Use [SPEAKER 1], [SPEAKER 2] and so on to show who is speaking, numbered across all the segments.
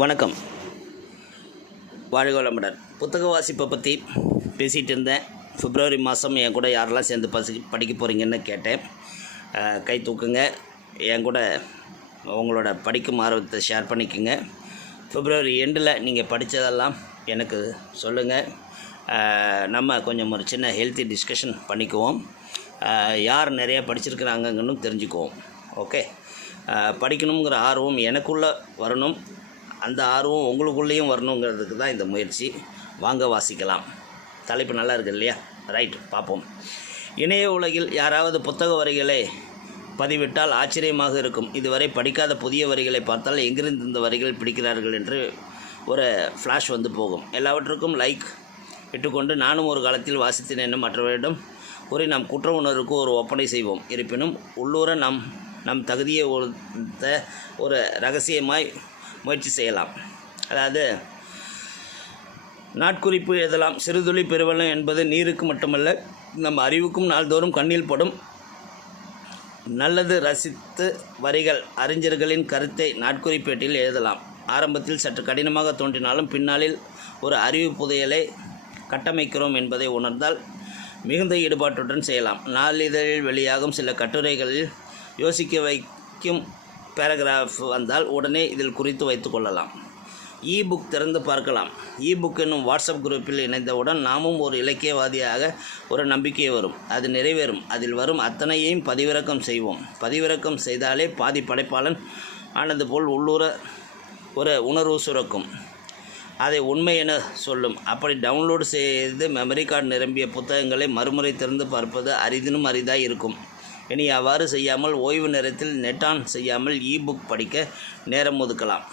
[SPEAKER 1] வணக்கம். வாழ்க வளமுடன். புத்தக வாசிப்பை பற்றி பேசிகிட்டு இருந்தேன். பிப்ரவரி மாதம் என் கூட யாரெல்லாம் சேர்ந்து பசி படிக்க போகிறீங்கன்னு கேட்டேன். கை தூக்குங்க. என் கூட உங்களோட படிக்கும் ஆர்வத்தை ஷேர் பண்ணிக்கோங்க. பிப்ரவரி எண்டில் நீங்கள் படித்ததெல்லாம் எனக்கு சொல்லுங்கள் நம்ம கொஞ்சம் ஒரு சின்ன ஹெல்த்தி டிஸ்கஷன் பண்ணிக்குவோம். யார் நிறையா படிச்சிருக்கிறாங்கன்னு தெரிஞ்சுக்குவோம். ஓகே படிக்கணுங்கிற ஆர்வம் எனக்குள்ளே வரணும். அந்த ஆர்வம் உங்களுக்குள்ளேயும் வரணுங்கிறதுக்கு தான் இந்த முயற்சி. வாங்க வாசிக்கலாம். தலைப்பு நல்லா இருக்கு இல்லையா? ரைட் பார்ப்போம். இணைய உலகில் யாராவது புத்தக வரிகளை பதிவிட்டால் ஆச்சரியமாக இருக்கும். இதுவரை படிக்காத புதிய வரிகளை பார்த்தால் எங்கிருந்து இந்த வரிகள் பிடிக்கிறார்கள் என்று ஒரு ஃப்ளாஷ் வந்து போகும். எல்லாவற்றுக்கும் லைக் இட்டுக்கொண்டு நானும் ஒரு காலத்தில் வாசித்தேன் என்று மற்றவரிடம் கூறி நாம் குற்ற உணர்வுக்கு ஒரு ஒப்பனை செய்வோம். இருப்பினும் உள்ளூர நாம் நம் தகுதியை ஒருத்த ஒரு ரகசியமாய் முயற்சி செய்யலாம். அதாவது நாட்குறிப்பு எழுதலாம். சிறுதுளி பெருவெள்ளம் என்பது நீருக்கு மட்டுமல்ல நம் அறிவுக்கும் நாள்தோறும் கண்ணில் படும் நல்லது ரசித்து வரிகள் அறிஞர்களின் கருத்தை நாட்குறிப்பேட்டில் எழுதலாம். ஆரம்பத்தில் சற்று கடினமாக தோன்றினாலும் பின்னாளில் ஒரு அறிவு புதையலை கட்டமைக்கிறோம் என்பதை உணர்ந்தால் மிகுந்த ஈடுபாட்டுடன் செய்யலாம். நாளிதழில் வெளியாகும் சில கட்டுரைகளில் யோசிக்க வைக்கும் பேராகிராஃப் வந்தால் உடனே இதில் குறித்து வைத்துக்கொள்ளலாம் இ புக் திறந்து பார்க்கலாம். இ புக் என்னும் வாட்ஸ்அப் குரூப்பில் இணைந்தவுடன் நாமும் ஒரு இலக்கியவாதியாக ஒரு நம்பிக்கை வரும். அது நிறைவேறும். அதில் வரும் அத்தனையையும் பதிவிறக்கம் செய்வோம். பதிவிறக்கம் செய்தாலே பாதி படைப்பாளன் ஆனது போல் உள்ளூர ஒரு உணர்வு சுரக்கும். அதை உண்மை என சொல்லும். அப்படி டவுன்லோடு செய்து மெமரி கார்டு நிரம்பிய புத்தகங்களை மறுமுறை திறந்து பார்ப்பது அரிதினும் அரிதாக இருக்கும். இனி அவ்வாறு செய்யாமல் ஓய்வு நேரத்தில் நெட் ஆன் செய்யாமல் இ புக் படிக்க நேரம் ஒதுக்கலாம்.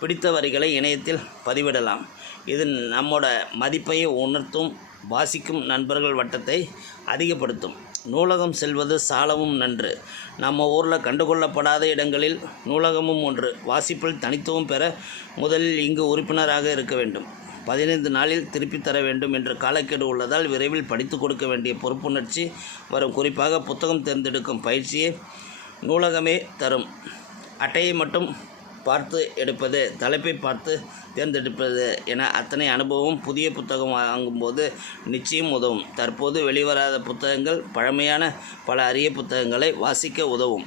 [SPEAKER 1] பிடித்த வரிகளை இணையத்தில் பதிவிடலாம். இது நம்மோட மதிப்பை உணர்த்தும் வாசிக்கும் நண்பர்கள் வட்டத்தை அதிகப்படுத்தும். நூலகம் செல்வது சாலவும் நன்று. நம்ம ஊரில் கண்டுகொள்ளப்படாத இடங்களில் நூலகமும் ஒன்று. வாசிப்பில் தனித்துவம் பெற முதலில் இங்கு உறுப்பினராக இருக்க வேண்டும். பதினைந்து நாளில் திருப்பித் தர வேண்டும் என்ற காலக்கெடு உள்ளதால் விரைவில் படித்து கொடுக்க வேண்டிய பொறுப்புணர்ச்சி வரும். குறிப்பாக புத்தகம் தேர்ந்தெடுக்கும் பயிற்சியை நூலகமே தரும். அட்டையை மட்டும் பார்த்து எடுப்பது தலைப்பை பார்த்து தேர்ந்தெடுப்பது என அத்தனை அனுபவம் புதிய புத்தகம் வாங்கும்போது நிச்சயம் உதவும். தற்போது வெளிவராத புத்தகங்கள் பழமையான பல அரிய புத்தகங்களை வாசிக்க உதவும்.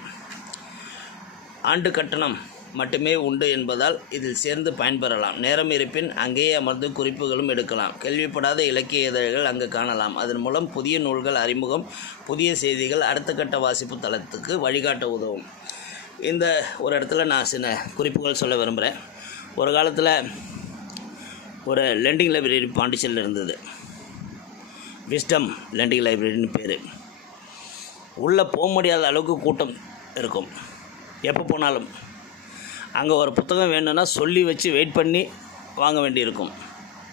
[SPEAKER 1] ஆண்டு கட்டணம் மட்டுமே உண்டு என்பதால் இதில் சேர்ந்து பயன்பெறலாம். நேரம் இருப்பின் அங்கேயே அமர்ந்து குறிப்புகளும் எடுக்கலாம். கேள்விப்படாத இலக்கிய இதழ்கள் அங்கு காணலாம். அதன் மூலம் புதிய நூல்கள் அறிமுகம் புதிய செய்திகள் அடுத்த கட்ட வாசிப்பு தளத்துக்கு வழிகாட்ட உதவும். இந்த ஒரு இடத்துல நான் சில குறிப்புகள் சொல்ல விரும்புகிறேன் ஒரு காலத்தில் ஒரு லெண்டிங் லைப்ரரி பாண்டிச்சேரியில் இருந்தது. விஸ்டம் லெண்டிங் லைப்ரரின்னு பேர். உள்ளே போக முடியாத அளவுக்கு கூட்டம் இருக்கும். எப்போ போனாலும். அங்கே ஒரு புத்தகம் வேணும்னா சொல்லி வச்சு வெயிட் பண்ணி வாங்க வேண்டியிருக்கும்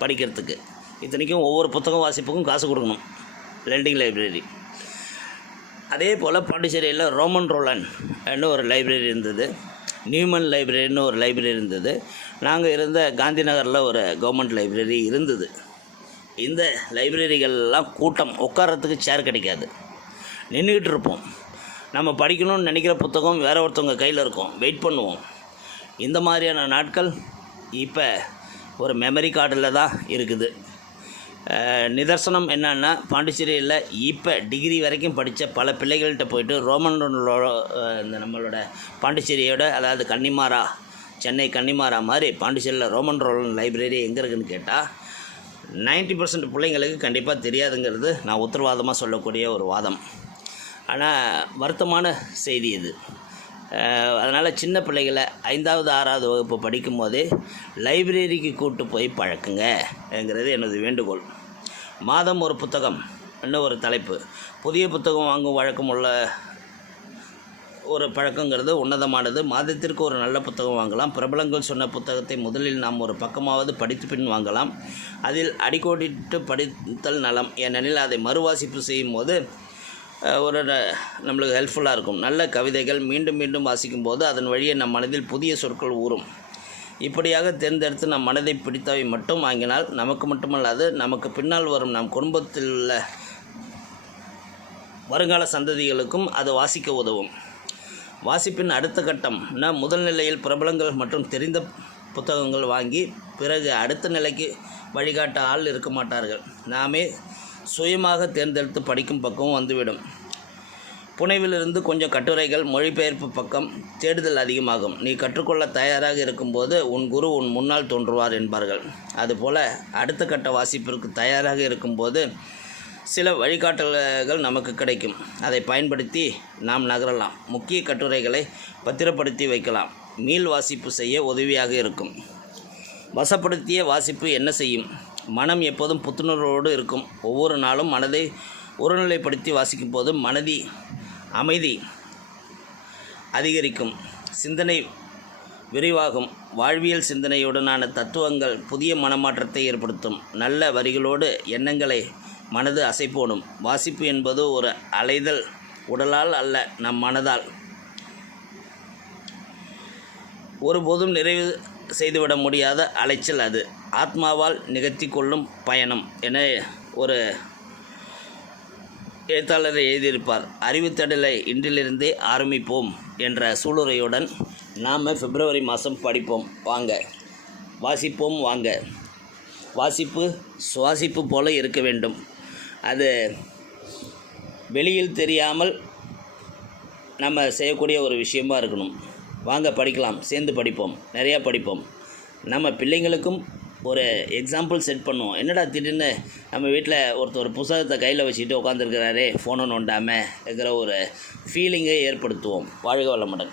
[SPEAKER 1] படிக்கிறதுக்கு. இத்தனைக்கும் ஒவ்வொரு புத்தகம் வாசிப்புக்கும் காசு கொடுக்கணும். லெண்டிங் லைப்ரரி அதே போல் பாண்டிச்சேரியில் ரோமன் ரோலன் ன்னு ஒரு லைப்ரரி இருந்தது. நியூமன் லைப்ரரின்னு ஒரு லைப்ரரி இருந்தது. நாங்கள் இருந்த காந்தி நகரில் ஒரு கவர்மெண்ட் லைப்ரரி இருந்தது. இந்த லைப்ரரிகள்லாம் கூட்டம். உட்கார்றதுக்கு சேர் கிடைக்காது. நின்றுக்கிட்டு இருப்போம். நம்ம படிக்கணும்னு நினைக்கிற புத்தகம் வேறு ஒருத்தவங்க கையில் இருக்கும். வெயிட் பண்ணுவோம். இந்த மாதிரியான நாட்கள் இப்போ ஒரு மெமரி கார்டில் தான் இருக்குது. நிதர்சனம் என்னன்னா பாண்டிச்சேரியில் இப்போ டிகிரி வரைக்கும் படித்த பல பிள்ளைகள்கிட்ட போயிட்டு ரோமன் இந்த நம்மளோட பாண்டிச்சேரியோட அதாவது கன்னிமாரா சென்னை கன்னிமாரா மாதிரி பாண்டிச்சேரியில் ரோமன் ரோலன் லைப்ரரி எங்கே இருக்குதுன்னு கேட்டால் 90% பர்சன்ட் பிள்ளைங்களுக்கு கண்டிப்பாக தெரியாதுங்கிறது நான் உத்தரவாதமாக சொல்லக்கூடிய ஒரு வாதம். ஆனால் வருத்தமான செய்தி இது. அதனால் சின்ன பிள்ளைகளை ஐந்தாவது ஆறாவது வகுப்பு படிக்கும்போது லைப்ரரிக்கு கூட்டு போய் பழக்குங்கங்கிறது எனது வேண்டுகோள். மாதம் ஒரு புத்தகம் இன்னும் ஒரு தலைப்பு. புதிய புத்தகம் வாங்கும் வழக்கம் உள்ள ஒரு பழக்கங்கிறது உன்னதமானது. மாதத்திற்கு ஒரு நல்ல புத்தகம் வாங்கலாம். பிரபலங்கள் சொன்ன புத்தகத்தை முதலில் நாம் ஒரு பக்கமாவது படித்து பின் வாங்கலாம். அதில் அடிக்கோடிட்டு படித்தல் நலம். ஏனெனில் அதை மறுவாசிப்பு செய்யும் போது ஒரு நம்மளுக்கு ஹெல்ப்ஃபுல்லாக இருக்கும். நல்ல கவிதைகள் மீண்டும் மீண்டும் வாசிக்கும் போது அதன் வழியே நம் மனதில் புதிய சொற்கள் ஊறும். இப்படியாக தேர்ந்தெடுத்து நம் மனதை பிடித்தவை மட்டும் வாங்கினால் நமக்கு மட்டுமல்லாது நமக்கு பின்னால் வரும் நம் குடும்பத்தில் உள்ள வருங்கால சந்ததிகளுக்கும் அது வாசிக்க உதவும். வாசிப்பின் அடுத்த கட்டம் ந முதல் நிலையில் பிரபலங்கள் மற்றும் தெரிந்த புத்தகங்கள் வாங்கி பிறகு அடுத்த நிலைக்கு வழிகாட்ட ஆள் இருக்க மாட்டார்கள். நாமே சுயமாக தேர்ந்தெடுத்து படிக்கும் பக்கமும் வந்துவிடும். புனைவிலிருந்து கொஞ்சம் கட்டுரைகள் மொழிபெயர்ப்பு பக்கம் தேடுதல் அதிகமாகும். நீ கற்றுக்கொள்ள தயாராக இருக்கும்போது உன் குரு உன் முன்னால் தோன்றுவார் என்பார்கள். அதுபோல் அடுத்த கட்ட வாசிப்பிற்கு தயாராக இருக்கும்போது சில வழிகாட்டல்கள் நமக்கு கிடைக்கும். அதை பயன்படுத்தி நாம் நகரலாம். முக்கிய கட்டுரைகளை பத்திரப்படுத்தி வைக்கலாம். மீள் வாசிப்பு செய்ய உதவியாக இருக்கும். வசப்படுத்திய வாசிப்பு என்ன செய்யும்? மனம் எப்போதும் புத்துணர்வோடு இருக்கும். ஒவ்வொரு நாளும் மனதை ஒருநிலைப்படுத்தி வாசிக்கும் போது மனதி அமைதி அதிகரிக்கும். சிந்தனை விரிவாகும். வாழ்வியல் சிந்தனையுடனான தத்துவங்கள் புதிய மனமாற்றத்தை ஏற்படுத்தும். நல்ல வரிகளோடு எண்ணங்களை மனது அசைப்போடும். வாசிப்பு என்பது ஒரு அலைதல் உடலால் அல்ல நம் மனதால். ஒருபோதும் நிறைவு செய்துவிட முடியாத அலைச்சல் அது. ஆத்மாவால் நிகழ்த்தி கொள்ளும் பயணம் என ஒரு எழுத்தாளர் எழுதியிருப்பார். அறிவுத்தடலை இன்றிலிருந்தே ஆரம்பிப்போம் என்ற சூளுரையுடன் நாம் பிப்ரவரி மாதம் படிப்போம். வாங்க. வாசிப்போம் வாங்க. வாசிப்பு சுவாசிப்பு போல இருக்க வேண்டும். அது வெளியில் தெரியாமல் நம்ம செய்யக்கூடிய ஒரு விஷயமா இருக்கணும். வாங்க படிக்கலாம். சேர்ந்து படிப்போம். நிறையா படிப்போம். நம்ம பிள்ளைங்களுக்கும் ஒரு எக்ஸாம்பிள் செட் பண்ணுவோம். என்னடா திடீர்னு நம்ம வீட்டில் ஒருத்தர் புத்தகத்தை கையில் வச்சுக்கிட்டு உட்காந்துருக்கிறாரே ஃபோனை நோண்டாமல் இருக்கிற ஒரு ஃபீலிங்கை ஏற்படுத்துவோம். வாழ்க வளமுடன்.